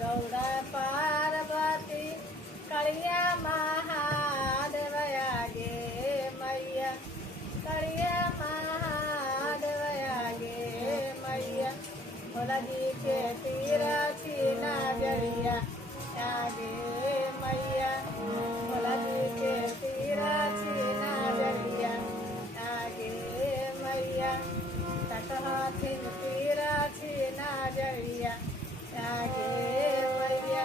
गौड़ा पार्वती करिया महादेव आगे मैया करिया महादेव आगे मैया भोला जी के तीरा छीना जरिया आगे मैया भोला जी के तीरा छीना जरिया आगे मैया तकहाथिन तीरा छीना जरिया आगे मैया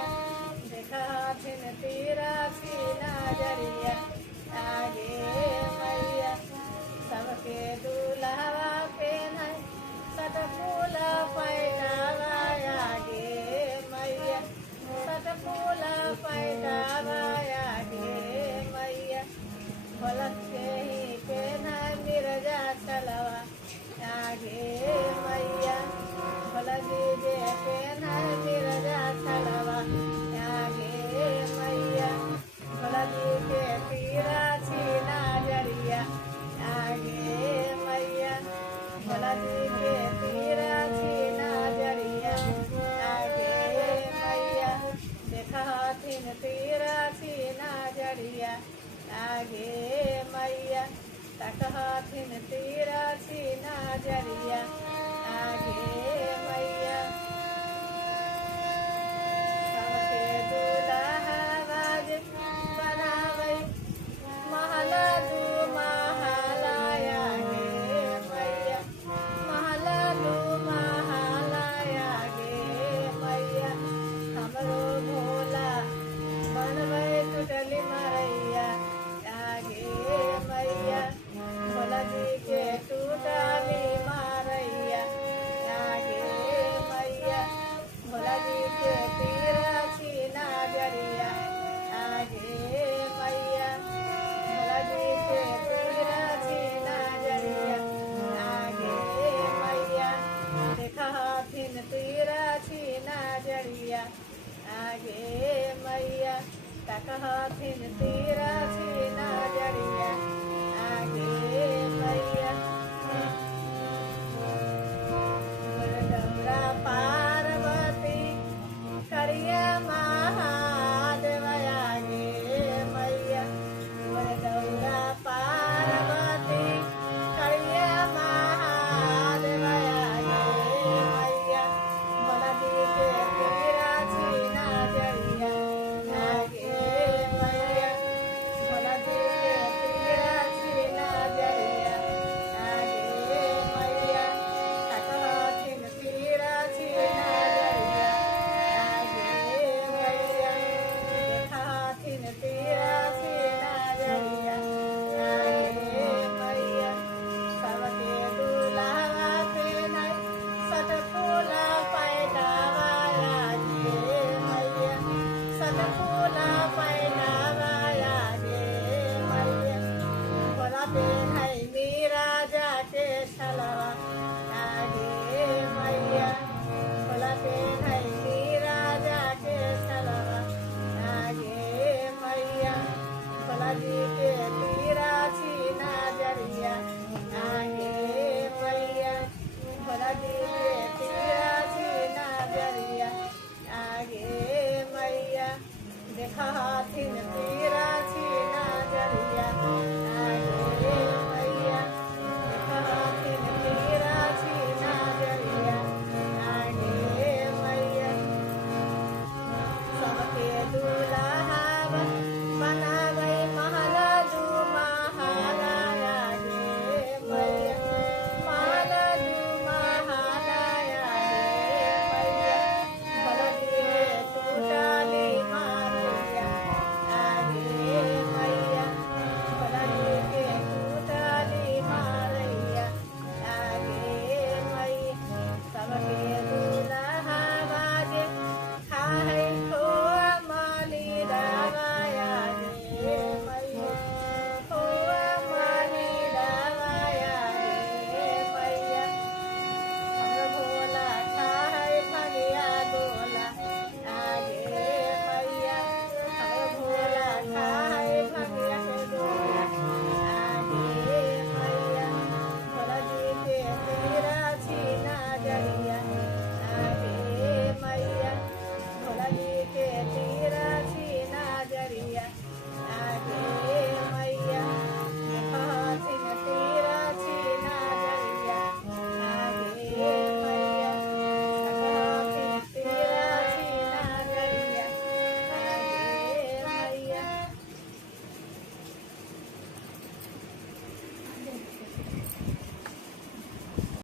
देखहाथिन तीरा छीना जरिया आगे मैया सबके दूल्हा पेन सटफूल पैदावा आगे मैया सटफूल पैदावा आगे मैया फलक के ही पेन मिर्जा चलवा आगे मैया फलक जे पेन मिर्जा चलवा आगे मैया फलक के तीरा छीना जरिया आगे मैया फलक के तीरा छीना जरिया आगे मैया देखहाथिन तीरा छीना जरिया आगे मैया तकहाथिन तीरा छीना जरिया आगे मैया सबके दूल्हा बाज बनावै महला दू महला आगे मैया महला दू महला आगे मैया हमरो भोला बनबै टूटली मरैया आगे मैया भोला जी के टूटली मरैया आगे मैया भोला जी के तीरा छीना जरिया आगे मैया भोला जी के तीरा छीना जरिया आगे मैया देखहाथिन तीरा छीना जरिया आगे मैया तकहाथिन तीरा छीना